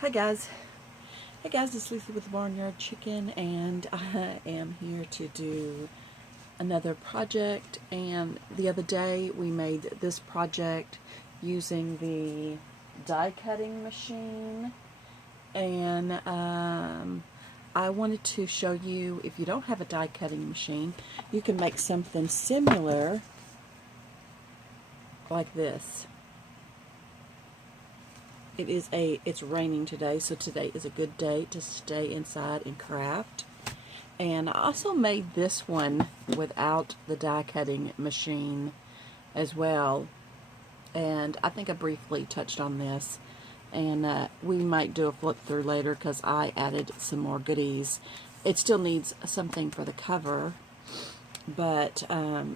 Hi guys. Hey guys, it's Lisa with the Barnyard Chicken, and I am here to do another project. And the other day we made this project using the die cutting machine, and I wanted to show you, if you don't have a die cutting machine, you can make something similar like this. It's raining today, so today is a good day to stay inside and craft. And I also made this one without the die cutting machine as well. And I think I briefly touched on this. And we might do a flip through later because I added some more goodies. It still needs something for the cover, but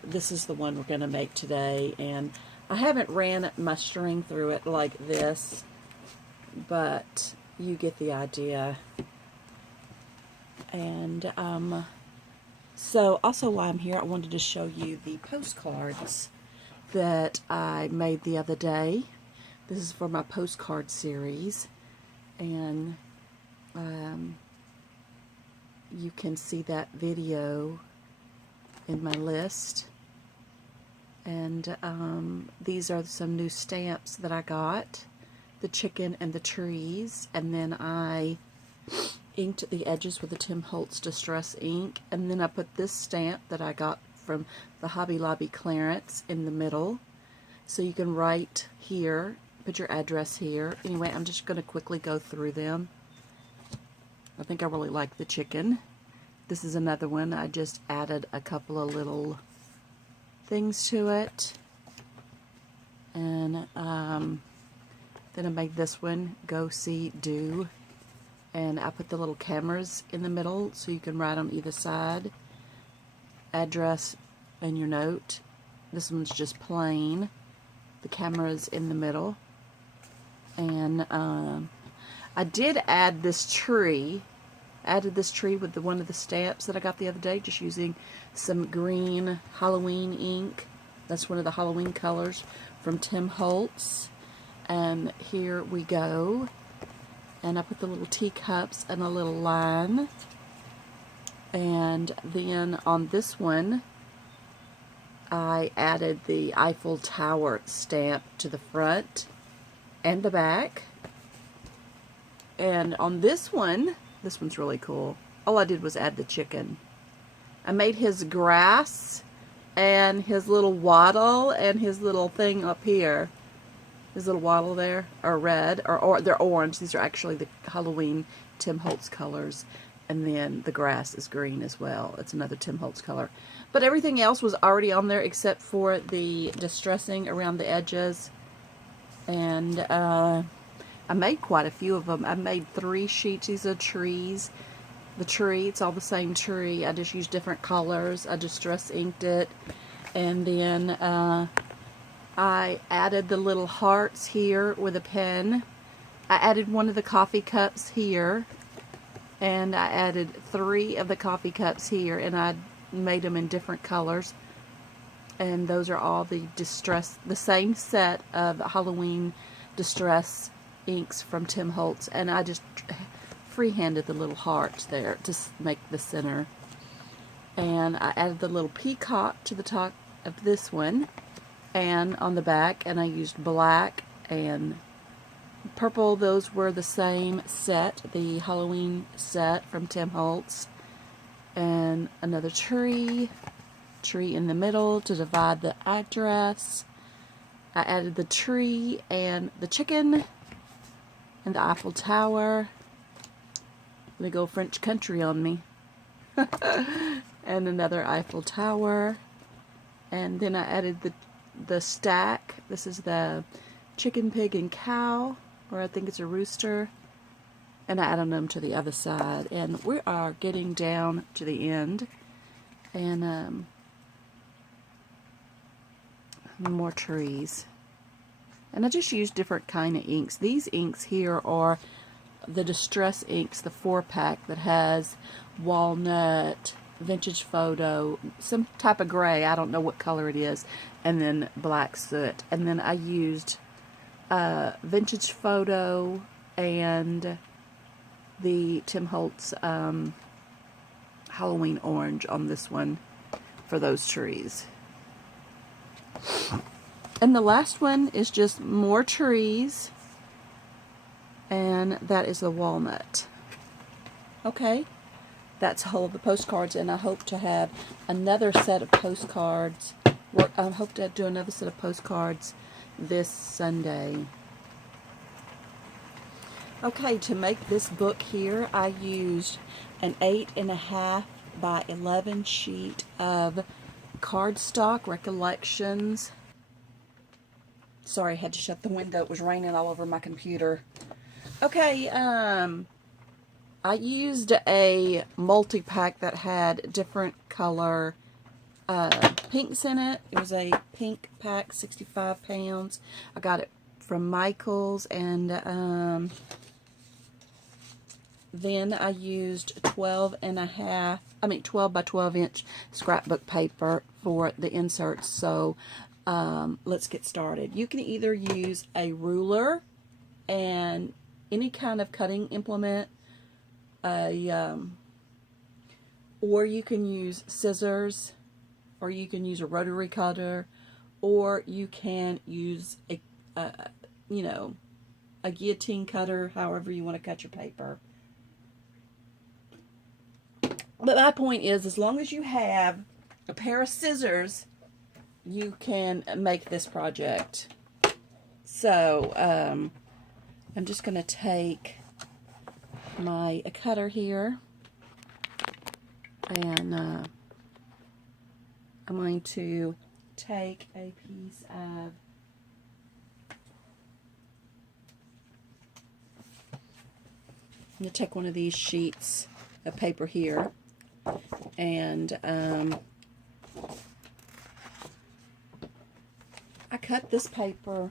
this is the one we're going to make today. And I haven't ran my string through it like this, but you get the idea. And so also while I'm here, I wanted to show you the postcards that I made the other day. This is for my postcard series, and you can see that video in my list. And these are some new stamps that I got. The chicken and the trees, and then I inked the edges with the Tim Holtz Distress ink, and then I put this stamp that I got from the Hobby Lobby clearance in the middle, so you can write here, put your address here. Anyway, I'm just going to quickly go through them. I think I really like the chicken. This is another one. I just added a couple of little things to it, and then I made this one, Go See Do, and I put the little cameras in the middle so you can write on either side, address and your note. This one's just plain, the cameras in the middle. And I did add this tree, with one of the stamps that I got the other day, just using some green Halloween ink. That's one of the Halloween colors from Tim Holtz. And here we go. And I put the little teacups and a little line. And then on this one, I added the Eiffel Tower stamp to the front and the back. And on this one's really cool. All I did was add the chicken. I made his grass and his little wattle and his little thing up here. His little wattle there are red, or they're orange. These are actually the Halloween Tim Holtz colors. And then the grass is green as well. It's another Tim Holtz color. But everything else was already on there except for the distressing around the edges. And I made quite a few of them. I made 3 sheets. These are trees. The tree, it's all the same tree. I just used different colors. I distress inked it. And then I added the little hearts here with a pen. I added one of the coffee cups here. And I added 3 of the coffee cups here. And I made them in different colors. And those are all the same set of Halloween distress inks from Tim Holtz. And I just freehanded the little hearts there to make the center. And I added the little peacock to the top of this one. And on the back, and I used black and purple. Those were the same set, the Halloween set from Tim Holtz. And another tree in the middle to divide the address. I added the tree and the chicken and the Eiffel Tower. They go French country on me. And another Eiffel Tower. And then I added the stack. This is the chicken, pig, and cow, or I think it's a rooster. And I added them to the other side. And we are getting down to the end. And more trees. And I just used different kind of inks. These inks here are the Distress inks, the 4-pack that has walnut, vintage photo, some type of gray, I don't know what color it is, and then black soot. And then I used vintage photo and the Tim Holtz Halloween orange on this one for those trees. And the last one is just more trees, and that is the walnut. Okay, that's all of the postcards, and I hope to have another set of postcards. I hope to do another set of postcards this Sunday. Okay, to make this book here, I used an 8.5 by 11 sheet of cardstock Recollections. Sorry, I had to shut the window. It was raining all over my computer. Okay, I used a multi-pack that had different color pinks in it. It was a pink pack, 65 pounds. I got it from Michael's, and then I used 12 by 12 inch scrapbook paper for the inserts. So let's get started. You can either use a ruler and any kind of cutting implement, or you can use scissors, or you can use a rotary cutter, or you can use a guillotine cutter, however you want to cut your paper. But my point is, as long as you have a pair of scissors, you can make this project. So, I'm just going to take my cutter here, and I'm going to take a piece of I'm going to take one of these sheets of paper here, and I cut this paper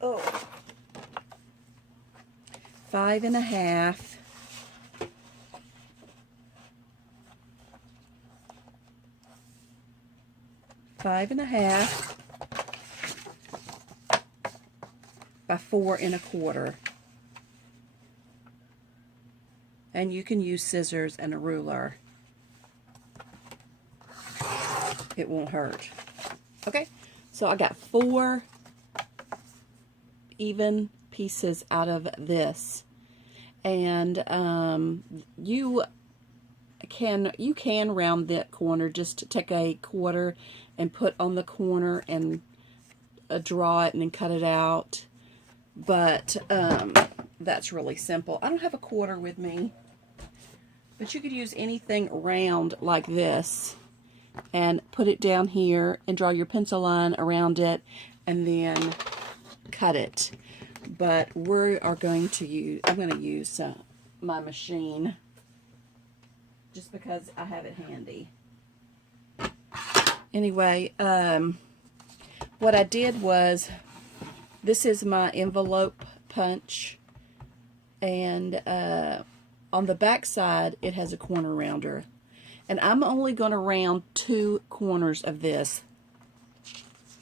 5.5 by 4.25. And you can use scissors and a ruler. It won't hurt. Okay, so I got 4 even pieces out of this, and you can round that corner. Just take a quarter and put on the corner and draw it and then cut it out. But that's really simple. I don't have a quarter with me, but you could use anything round like this and put it down here and draw your pencil line around it and then cut it. But I'm going to use my machine just because I have it handy. Anyway, what I did was, this is my envelope punch, and on the back side it has a corner rounder, and I'm only going to round 2 corners of this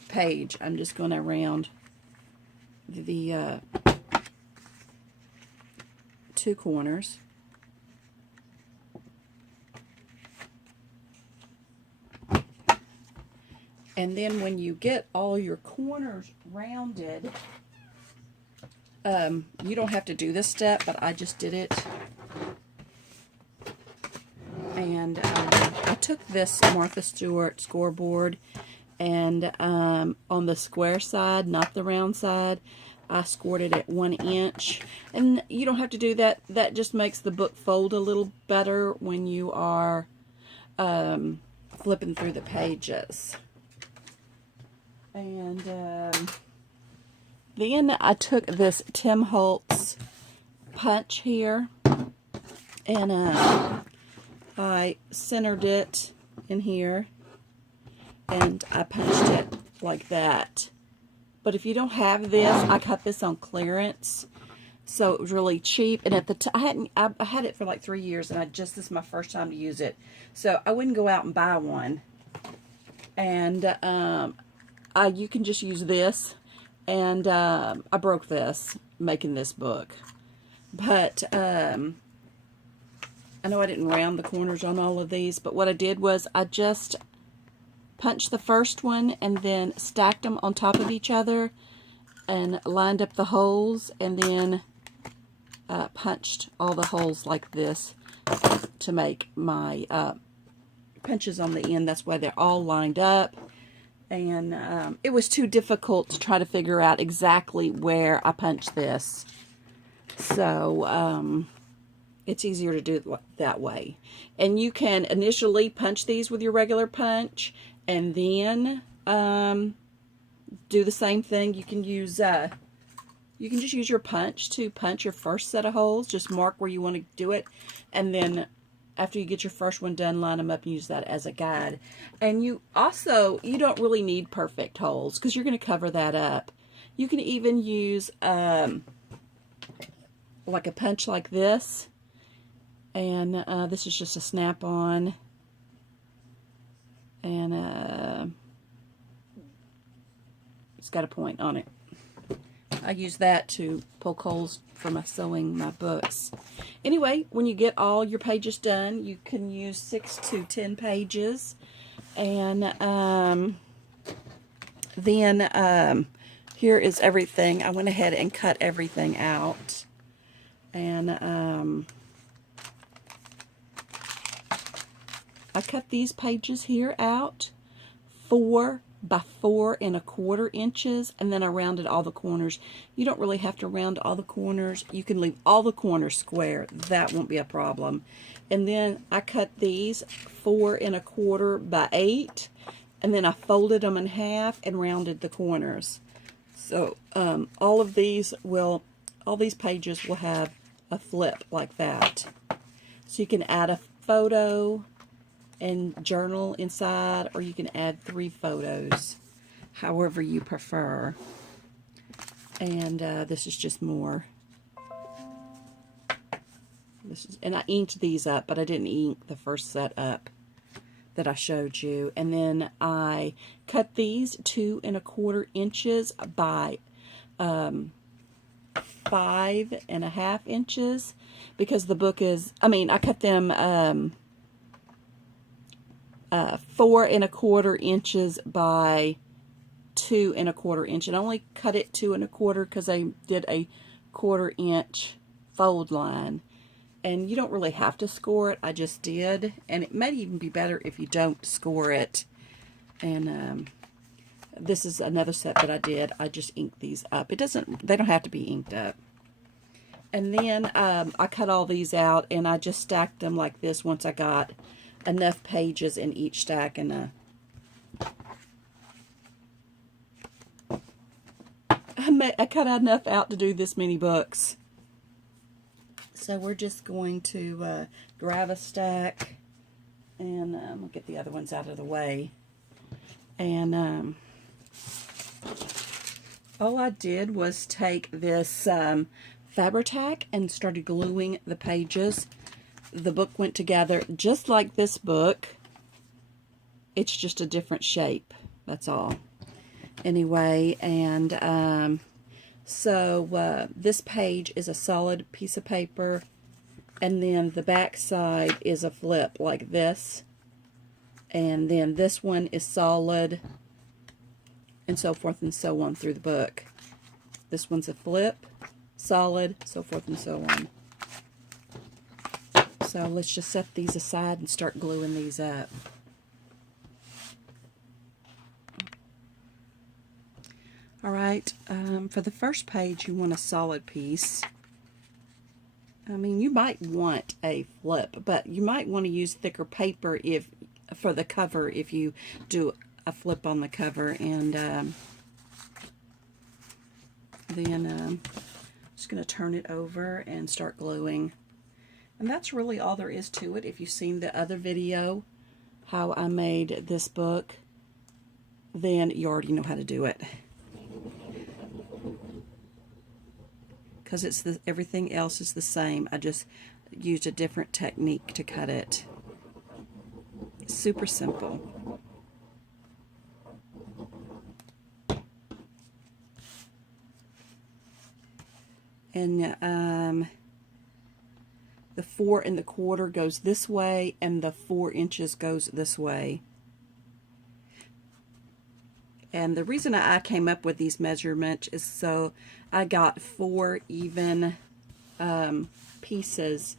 page. I'm just going to round the 2 corners. And then when you get all your corners rounded, you don't have to do this step, but I just did it. And I took this Martha Stewart scoreboard, and on the square side, not the round side, I scored it at 1 inch. And you don't have to do that. That just makes the book fold a little better when you are flipping through the pages. And then I took this Tim Holtz punch here, and I centered it in here, and I punched it like that. But if you don't have this, I got this on clearance, so it was really cheap. And at the I had it for like 3 years, and this is my first time to use it, so I wouldn't go out and buy one. And you can just use this, and I broke this making this book. But I know I didn't round the corners on all of these, but what I did was I just punched the first one and then stacked them on top of each other and lined up the holes, and then punched all the holes like this to make my punches on the end. That's why they're all lined up. And it was too difficult to try to figure out exactly where I punched this. So it's easier to do it that way. And you can initially punch these with your regular punch, and then do the same thing. You can use you can just use your punch to punch your first set of holes. Just mark where you want to do it, and then after you get your first one done, line them up and use that as a guide. And you don't really need perfect holes because you're going to cover that up. You can even use like a punch like this, and this is just a snap-on, and it's got a point on it. I use that to poke holes for my sewing my books. Anyway, when you get all your pages done, you can use 6 to 10 pages. And then here is everything. I went ahead and cut everything out. And I cut these pages here out 4 by 4 1/4 inches, and then I rounded all the corners. You don't really have to round all the corners. You can leave all the corners square. That won't be a problem. And then I cut these 4 1/4 by 8, and then I folded them in half and rounded the corners. So all these pages will have a flip like that. So you can add a photo and journal inside, or you can add 3 photos, however you prefer. And this is just more. And I inked these up, but I didn't ink the first set up that I showed you. And then I cut these 2 1/4 inches by 5 1/2 inches, because the book is, I cut them 4 1/4 inches by 2 1/4 inch, and I only cut it 2 1/4 because I did a 1/4 inch fold line. And you don't really have to score it. I just did, and it may even be better if you don't score it. And this is another set that I did. I just inked these up. They don't have to be inked up. And then I cut all these out, and I just stacked them like this once I got enough pages in each stack. And I cut enough out to do this many books. So we're just going to grab a stack, and we'll get the other ones out of the way. And all I did was take this Fabri-Tac and started gluing the pages. The book went together just like this book. It's just a different shape. That's all. Anyway, and so this page is a solid piece of paper, and then the back side is a flip like this, and then this one is solid, and so forth and so on through the book. This one's a flip, solid, so forth and so on. So let's just set these aside and start gluing these up. Alright, for the first page you want a solid piece. You might want a flip, but you might want to use thicker paper for the cover if you do a flip on the cover. And then just going to turn it over and start gluing. And that's really all there is to it. If you've seen the other video, how I made this book, then you already know how to do it. Because everything else is the same. I just used a different technique to cut it. It's super simple. And the 4 1/4 goes this way and the 4 inches goes this way. And the reason I came up with these measurements is so I got 4 even pieces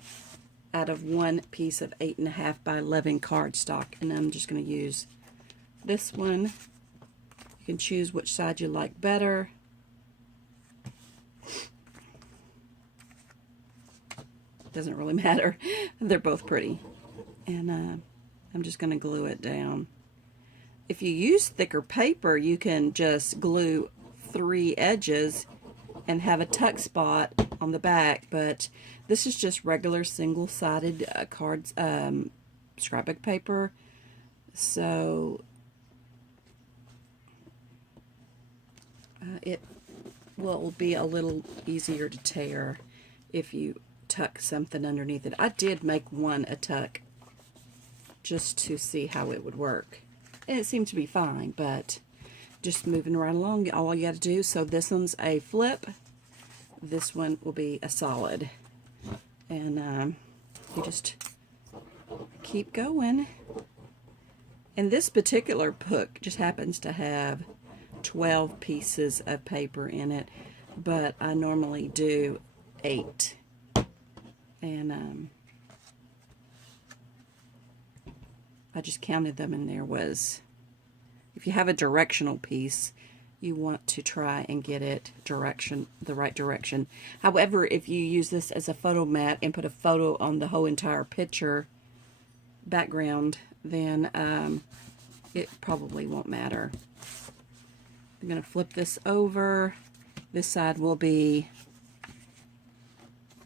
out of one piece of 8.5 by 11 cardstock, and I'm just going to use this one. You can choose which side you like better. Doesn't really matter. They're both pretty. And I'm just going to glue it down. If you use thicker paper, you can just glue 3 edges and have a tuck spot on the back, but this is just regular single-sided scrapbook paper, so it will be a little easier to tear if you tuck something underneath it. I did make one a tuck just to see how it would work, and it seemed to be fine, but just moving right along, all you got to do, so this one's a flip, this one will be a solid, and you just keep going. And this particular book just happens to have 12 pieces of paper in it, but I normally do 8, and I just counted them, and there was, if you have a directional piece, you want to try and get it the right direction. However, if you use this as a photo mat and put a photo on the whole entire picture background, then it probably won't matter. I'm going to flip this over. This side will be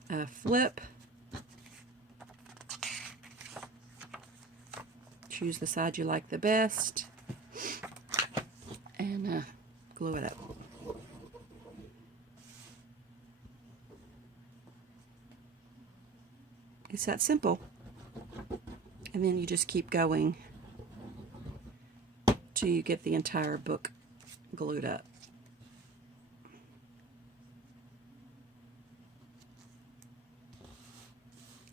a flip. Choose the side you like the best, and glue it up. It's that simple. And then you just keep going till you get the entire book glued up.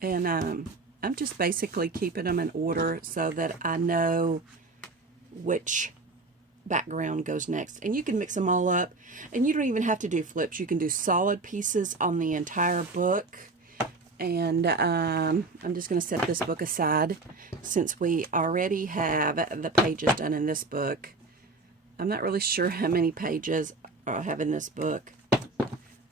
And I'm just basically keeping them in order so that I know which background goes next. And you can mix them all up, and you don't even have to do flips. You can do solid pieces on the entire book. And I'm just going to set this book aside since we already have the pages done in this book. I'm not really sure how many pages I have in this book,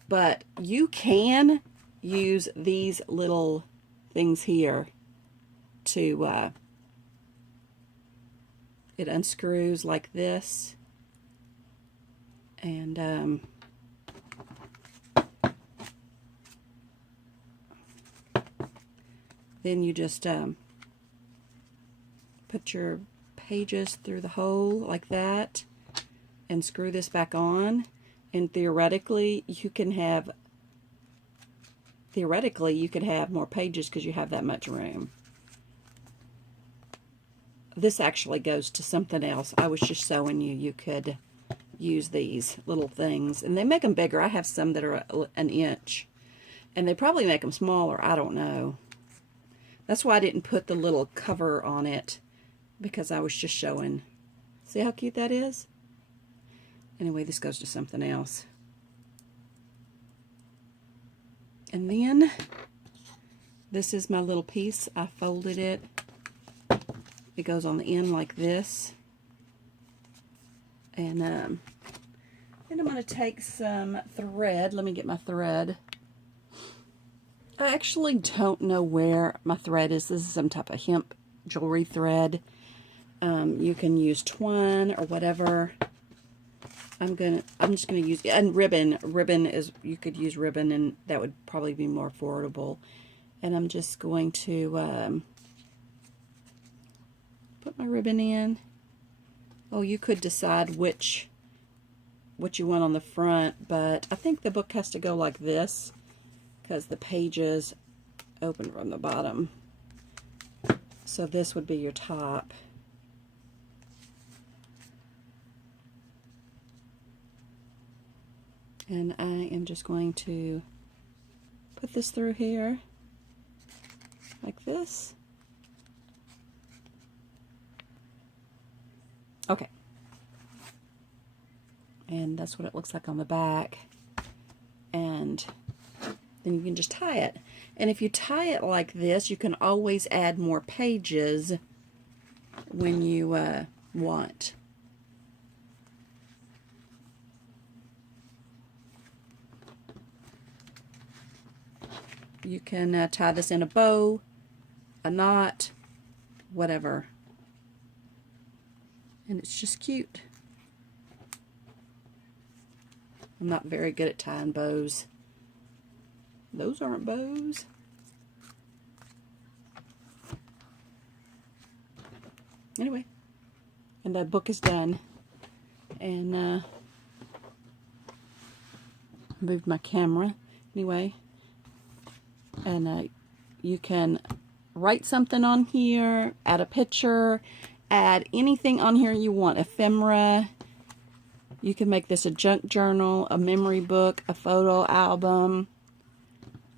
but you can use these little things here to it unscrews like this, and then you just put your pages through the hole like that and screw this back on, and theoretically you could have more pages because you have that much room. This actually goes to something else. I was just showing you could use these little things, and they make them bigger. I have some that are an inch, and they probably make them smaller. I don't know. That's why I didn't put the little cover on it, because I was just showing. See how cute that is? Anyway, this goes to something else. And then this is my little piece. I folded it. It goes on the end like this. And then I'm going to take some thread. Let me get my thread. I actually don't know where my thread is. This is some type of hemp jewelry thread. You can use twine or whatever. I'm just gonna use, and ribbon. Ribbon is, you could use ribbon, and that would probably be more affordable. And I'm just going to put my ribbon in. Oh, you could decide what you want on the front, but I think the book has to go like this because the pages open from the bottom. So this would be your top. And I am just going to put this through here. like this. Okay. And that's what it looks like on the back. And then you can just tie it. And if you tie it like this, you can always add more pages when you want. You can tie this in a bow, a knot, whatever. And it's just cute. I'm not very good at tying bows. Those aren't bows. Anyway, and the book is done. And moved my camera. Anyway, and you can write something on here, add a picture, add anything on here you want. Ephemera. You can make this a junk journal, a memory book, a photo album,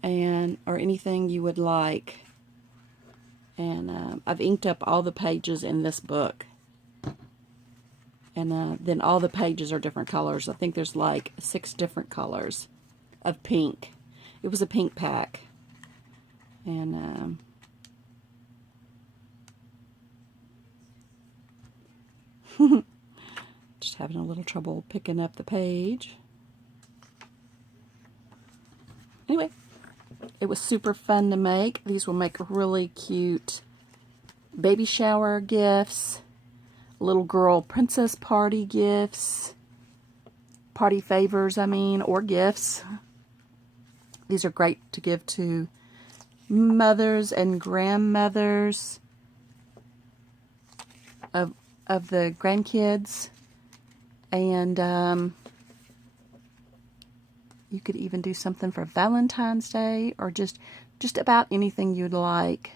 and or anything you would like. And I've inked up all the pages in this book. And then all the pages are different colors. I think there's like 6 different colors of pink. It was a pink pack. And just having a little trouble picking up the page. Anyway, it was super fun to make. These will make really cute baby shower gifts, little girl princess party gifts, party favors, or gifts. These are great to give to mothers and grandmothers of the grandkids. And you could even do something for Valentine's Day, or just about anything you'd like.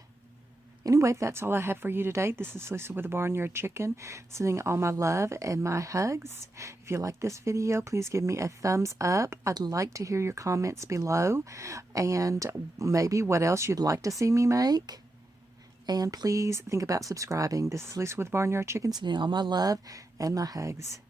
Anyway, that's all I have for you today. This is Lisa with the Barnyard Chicken, sending all my love and my hugs. If you like this video, please give me a thumbs up. I'd like to hear your comments below, and maybe what else you'd like to see me make. And please think about subscribing. This is Lisa with Barnyard Chicken, sending all my love and my hugs.